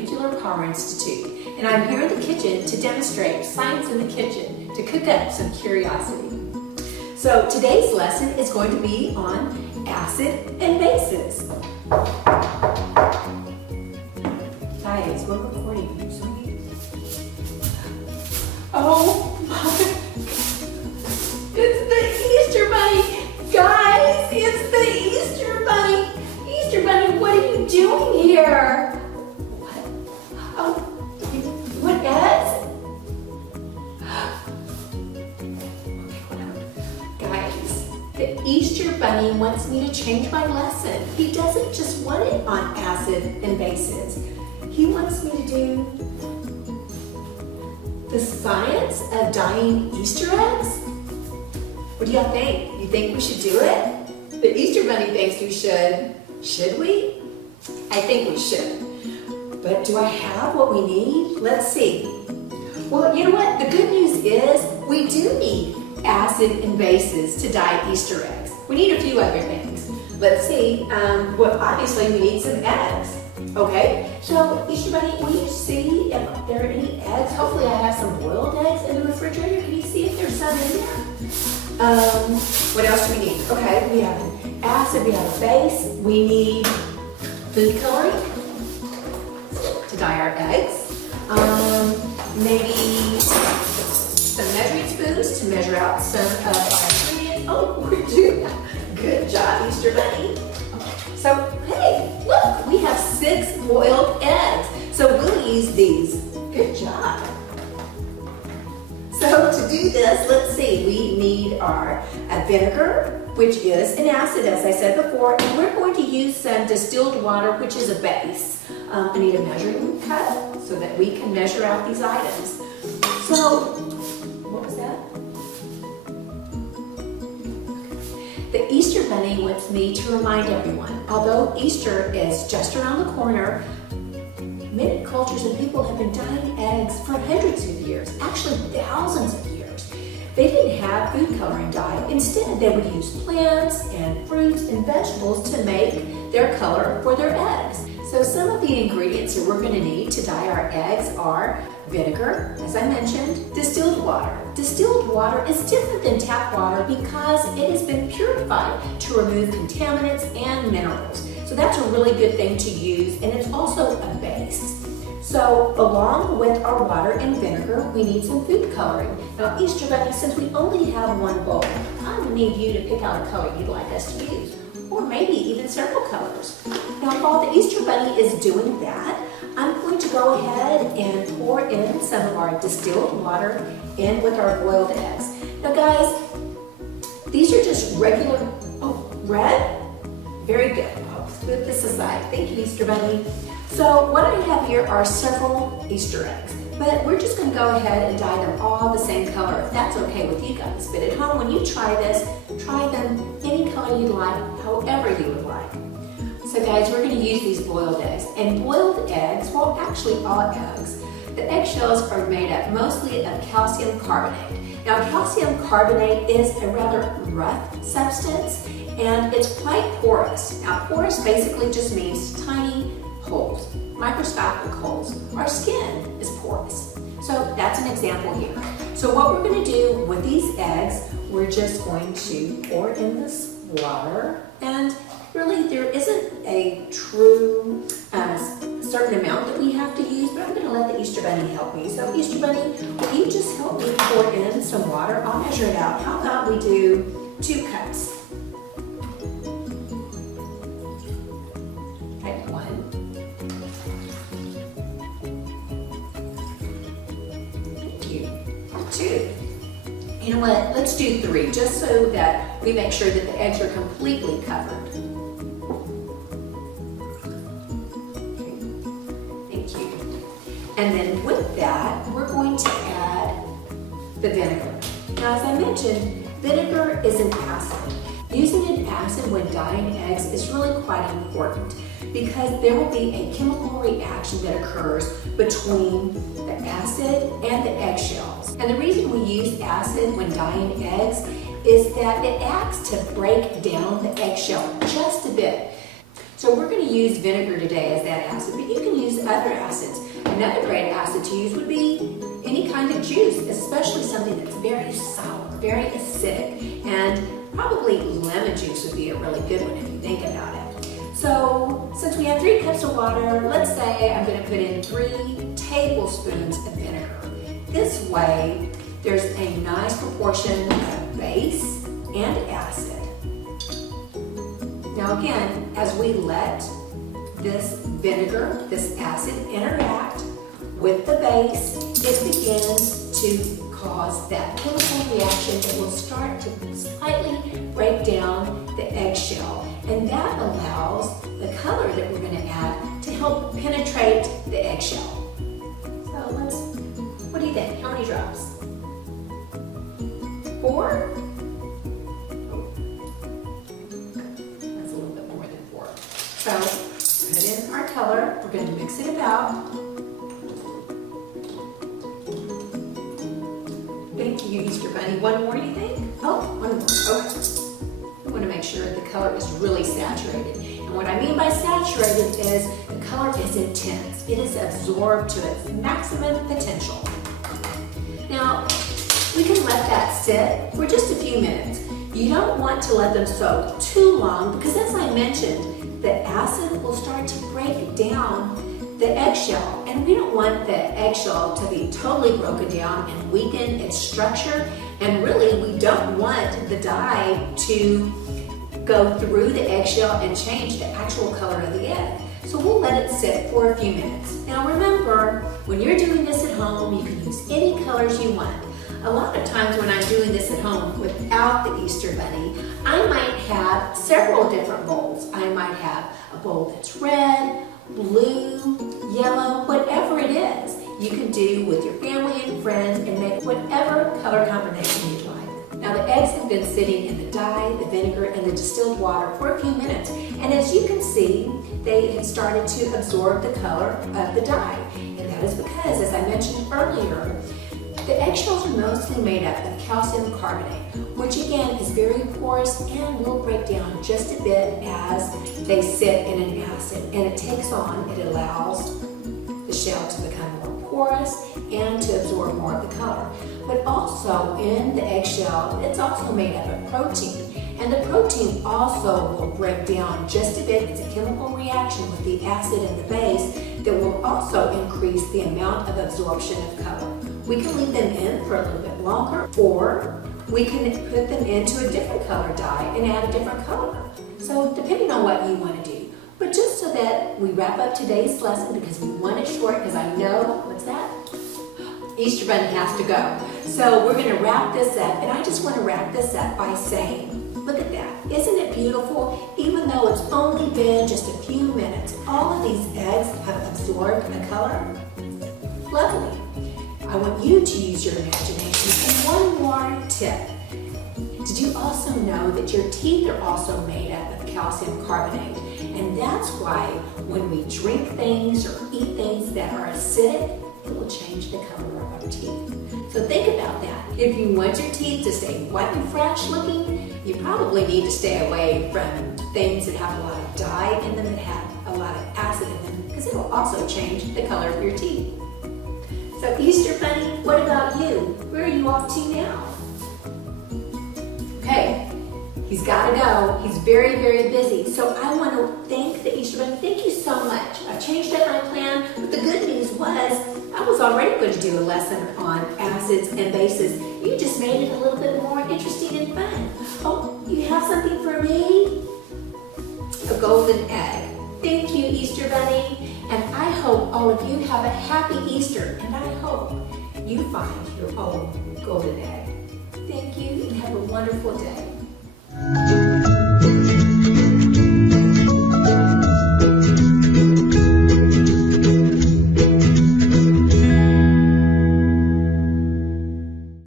Nuclear Power Institute, and I'm here in the kitchen to demonstrate science in the kitchen, to cook up some curiosity. So today's lesson is going to be on acid and bases. Guys, we're recording. Oh my, it's the Easter Bunny. Guys, it's the Easter Bunny. Easter Bunny, what are you doing here? What? Oh, what eggs? Guys, the Easter Bunny wants me to change my lesson. He doesn't just want it on acid and bases. He wants me to do the science of dyeing Easter eggs? What do y'all think? You think we should do it? The Easter Bunny thinks we should. Should we? I think we should. But do I have what we need? Let's see. Well, you know what? The good news is we do need acid and bases to dye Easter eggs. We need a few other things. Let's see. Well, obviously we need some eggs. Okay, so Easter Bunny, will you see if there are any eggs? Hopefully I have some boiled eggs in the refrigerator. Can you see if there's some in there? What else do we need? Okay, we have an acid, we have a base. We need food coloring to dye our eggs. Maybe some measuring spoons to measure out some of our ingredients. Oh, we're doing that. Good job, Easter Bunny. So, hey, look, we have 6 boiled eggs. So we'll use these. Good job. So to do this, let's see, we need our vinegar, which is an acid, as I said before, and we're going to use some distilled water, which is a base. I need a measuring cup so that we can measure out these items. So, what was that? The Easter Bunny wants me to remind everyone, although Easter is just around the corner, many cultures and people have been dyeing eggs for hundreds of years, actually thousands of years. They didn't have food coloring dye. Instead, they would use plants and fruits and vegetables to make their color for their eggs. So some of the ingredients that we're going to need to dye our eggs are vinegar, as I mentioned, distilled water. Distilled water is different than tap water because it has been purified to remove contaminants and minerals. So that's a really good thing to use, and it's also a base. So along with our water and vinegar, we need some food coloring. Now Easter Bunny, since we only have one bowl, I'm going to need you to pick out a color you'd like us to use, or maybe even several colors. Now while the Easter Bunny is doing that, I'm going to go ahead and pour in some of our distilled water in with our boiled eggs. Now guys, these are just regular, red? Very good. I'll put this aside. Thank you, Easter Bunny. So what I have here are several Easter eggs, but we're just going to go ahead and dye them all the same color, if that's okay with you guys. But at home, when you try this, try them any color you like, however you would like. So guys, we're going to use these boiled eggs. And boiled eggs, well actually all eggs, the eggshells are made up mostly of calcium carbonate. Now calcium carbonate is a rather rough substance and it's quite porous. Now porous basically just means tiny holes, microscopic holes. Our skin is porous. So that's an example here. So what we're going to do with these eggs, we're just going to pour in this water, and really there isn't a true certain amount that we have to use, but I'm going to let the Easter Bunny help me. So Easter Bunny, will you just help me pour in some water? I'll measure it out. How about we do 2 cups? Okay, 1. Thank you. 2. You know what? Let's do 3, just so that we make sure that the eggs are completely covered. And then with that, we're going to add the vinegar. Now, as I mentioned, vinegar is an acid. Using an acid when dyeing eggs is really quite important because there will be a chemical reaction that occurs between the acid and the eggshells. And the reason we use acid when dyeing eggs is that it acts to break down the eggshell just a bit. So we're going to use vinegar today as that acid, but you can use other acids. Another great acid to use would be any kind of juice, especially something that's very sour, very acidic, and probably lemon juice would be a really good one if you think about it. So since we have 3 cups of water, let's say I'm going to put in 3 tablespoons of vinegar. This way, there's a nice proportion of base and acid. Now again, as we let this vinegar, this acid, interact with the base, it begins to cause that chemical reaction that will start to slightly break down the eggshell. And that allows the color that we're going to add to help penetrate the eggshell. So what do you think? How many drops? 4? That's a little bit more than 4. So put in our color. We're going to mix it about. Thank you, Easter Bunny. One more, you think? Oh, one more. Okay. We want to make sure the color is really saturated. And what I mean by saturated is the color is intense. It is absorbed to its maximum potential. Now, we can let that sit for just a few minutes. You don't want to let them soak too long because, as I mentioned, the acid will start to break down the eggshell, and we don't want the eggshell to be totally broken down and weaken its structure, and really we don't want the dye to go through the eggshell and change the actual color of the egg. So we'll let it sit for a few minutes. Now remember, when you're doing this at home, you can use any colors you want. A lot of times when I'm doing this at home without the Easter Bunny, I might have several different bowls. I might have a bowl that's red, blue, yellow, whatever it is. You can do with your family and friends and make whatever color combination you'd like. Now the eggs have been sitting in the dye, the vinegar, and the distilled water for a few minutes. And as you can see, they have started to absorb the color of the dye. And that is because, as I mentioned earlier, the eggshells are mostly made up of calcium carbonate, which again is very porous and will break down just a bit as they sit in an acid. And it takes on, it allows the shell to become more porous and to absorb more of the color. But also in the eggshell, it's also made up of protein. And the protein also will break down just a bit. It's a chemical reaction with the acid and the base that will also increase the amount of absorption of color. We can leave them in for a little bit longer, or we can put them into a different color dye and add a different color. So depending on what you want to do. But just so that we wrap up today's lesson, because we want it short, because I know, what's that? Easter Bunny has to go. So we're going to wrap this up, and I just want to wrap this up by saying, look at that. Isn't it beautiful? Even though it's only been just a few minutes, all of these eggs have absorbed the color. Lovely. I want you to use your imagination. And one more tip. Did you also know that your teeth are also made up of calcium carbonate? And that's why when we drink things or eat things that are acidic, it will change the color of our teeth. So think about that. If you want your teeth to stay white and fresh looking, you probably need to stay away from things that have a lot of dye in them, that have a lot of acid in them, because it will also change the color of your teeth. So Easter Bunny, what about you? Where are you off to now? Okay, he's got to go. He's very, very busy. So I want to thank the Easter Bunny. Thank you so much. I changed up my plan, but the good news was I was already going to do a lesson on acids and bases. You just made it a little bit more interesting and fun. Oh, you have something for me? A golden egg. Thank you, Easter Bunny. And I hope all of you have a happy Easter, and I hope you find your own golden egg. Thank you, and have a wonderful day.